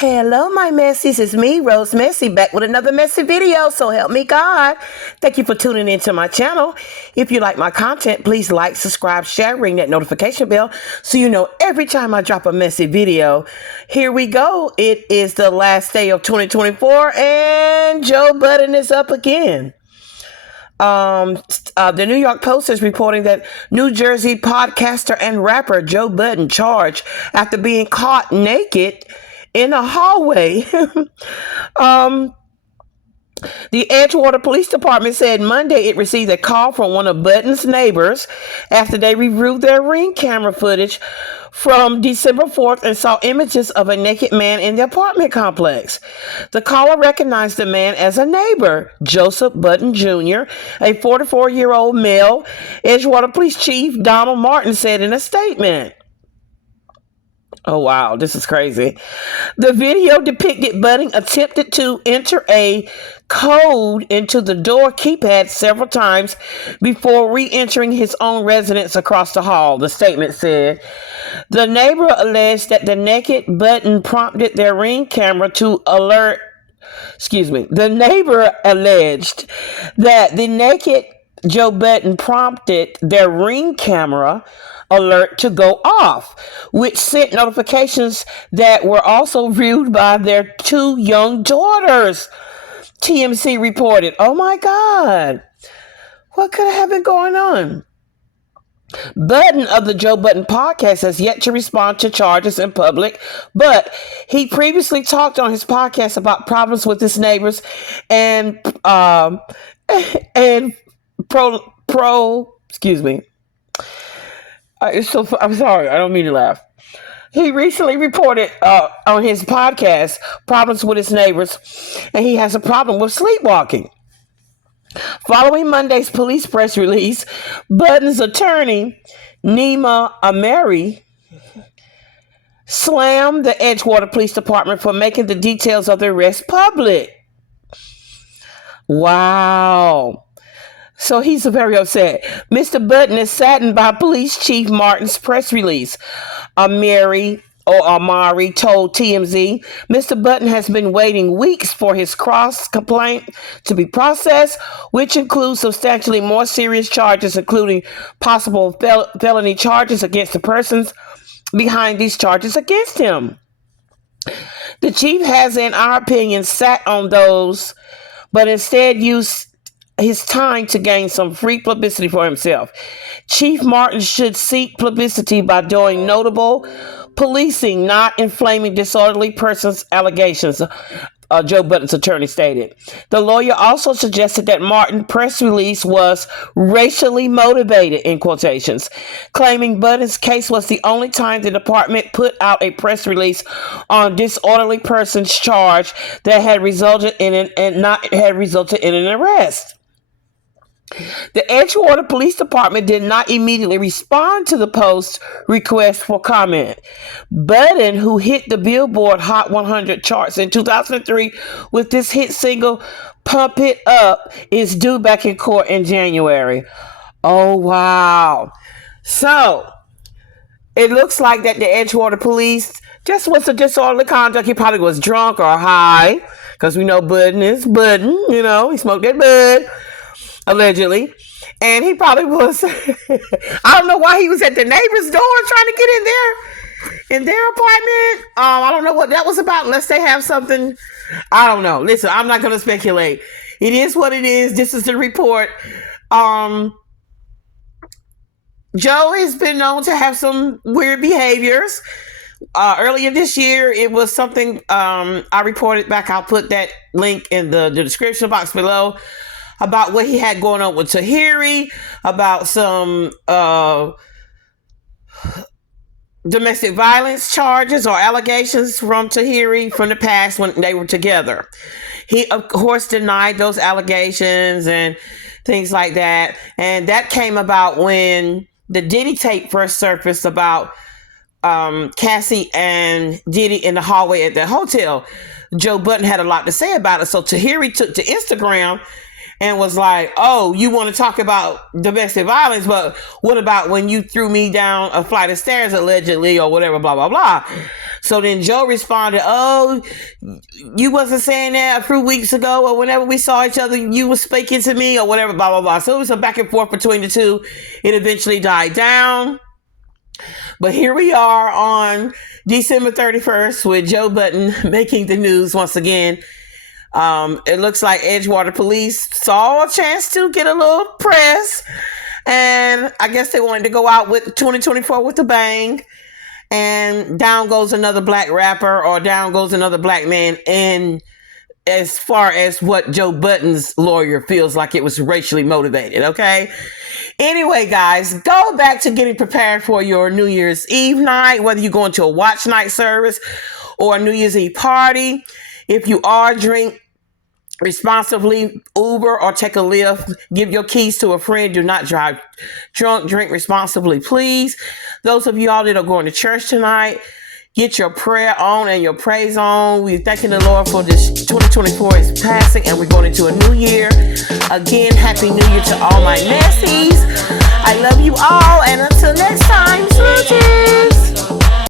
Hello, my messies. It's me, Rose Messy, back with another messy video. So help me God. Thank you for tuning into my channel. If you like my content, please like, subscribe, share, ring that notification bell so you know every time I drop a messy video. Here we go. It is the last day of 2024 and Joe Budden is up again. The New York Post is reporting that New Jersey podcaster and rapper Joe Budden charged after being caught naked in a hallway. The Edgewater Police Department said Monday it received a call from one of Budden's neighbors after they reviewed their Ring camera footage from December 4th and saw images of a naked man in the apartment complex. The caller recognized the man as a neighbor, Joseph Budden Jr., a 44-year-old male. Edgewater Police Chief Donald Martin said in a statement. Oh, wow, this is crazy. The video depicted Budden attempted to enter a code into the door keypad several times before re-entering his own residence across the hall, the statement said. The neighbor alleged that the naked Budden prompted their Ring camera to alert. The neighbor alleged that the naked Joe Budden prompted their Ring camera alert to go off, which sent notifications that were also viewed by their two young daughters. TMZ reported. Oh my God. What could have been going on? Budden of the Joe Budden podcast has yet to respond to charges in public, but he previously talked on his podcast about problems with his neighbors and I'm sorry, I don't mean to laugh. He recently reported on his podcast problems with his neighbors, and he has a problem with sleepwalking. Following Monday's police press release, Budden's attorney, Amira, slammed the Edgewater Police Department for making the details of the arrest public. Wow. So he's very upset. Mr. Budden is saddened by Police Chief Martin's press release. Amiri told TMZ, Mr. Budden has been waiting weeks for his cross complaint to be processed, which includes substantially more serious charges, including possible felony charges against the persons behind these charges against him. The chief has, in our opinion, sat on those, but instead used his time to gain some free publicity for himself. Chief Martin should seek publicity by doing notable policing, not inflaming disorderly persons' allegations, Joe Budden's attorney stated. The lawyer also suggested that Martin's press release was racially motivated, in quotations, claiming Budden's case was the only time the department put out a press release on disorderly persons charge that had resulted in an arrest. The Edgewater Police Department did not immediately respond to the Post's request for comment. Budden, who hit the Billboard Hot 100 charts in 2003 with this hit single, Pump It Up, is due back in court in January. Oh, wow. So, it looks like that the Edgewater Police just was a disorderly conduct. He probably was drunk or high, because we know Budden is Budden, he smoked that bud. Allegedly. And he probably was, I don't know why he was at the neighbor's door trying to get in their apartment. I don't know what that was about, unless they have something. I don't know. Listen, I'm not going to speculate. It is what it is. This is the report. Joe has been known to have some weird behaviors. Earlier this year, it was something I reported back. I'll put that link in the description box below, about what he had going on with Tihary, about some domestic violence charges or allegations from Tihary from the past when they were together. He, of course, denied those allegations and things like that. And that came about when the Diddy tape first surfaced about Cassie and Diddy in the hallway at the hotel. Joe Budden had a lot to say about it. So Tihary took to Instagram and was like, oh, you want to talk about domestic violence, but what about when you threw me down a flight of stairs allegedly or whatever, blah, blah, blah. So then Joe responded, "Oh, you wasn't saying that a few weeks ago, or whenever we saw each other, you was speaking to me, or whatever, blah, blah, blah." So it was a back and forth between the two. It eventually died down. But here we are on December 31st with Joe Budden making the news once again. It looks like Edgewater Police saw a chance to get a little press, and I guess they wanted to go out with 2024 with a bang. And down goes another black rapper, or down goes another black man. And as far as what Joe Budden's lawyer feels like it was racially motivated, okay? Anyway, guys, go back to getting prepared for your New Year's Eve night, whether you're going to a watch night service or a New Year's Eve party. If you are, drink responsibly, Uber or take a Lyft. Give your keys to a friend. Do not drive drunk. Drink responsibly, please. Those of you all that are going to church tonight, get your prayer on and your praise on. We're thanking the Lord for this 2024 is passing, and we're going into a new year. Again, Happy New Year to all my Nessies. I love you all, and until next time, smooches.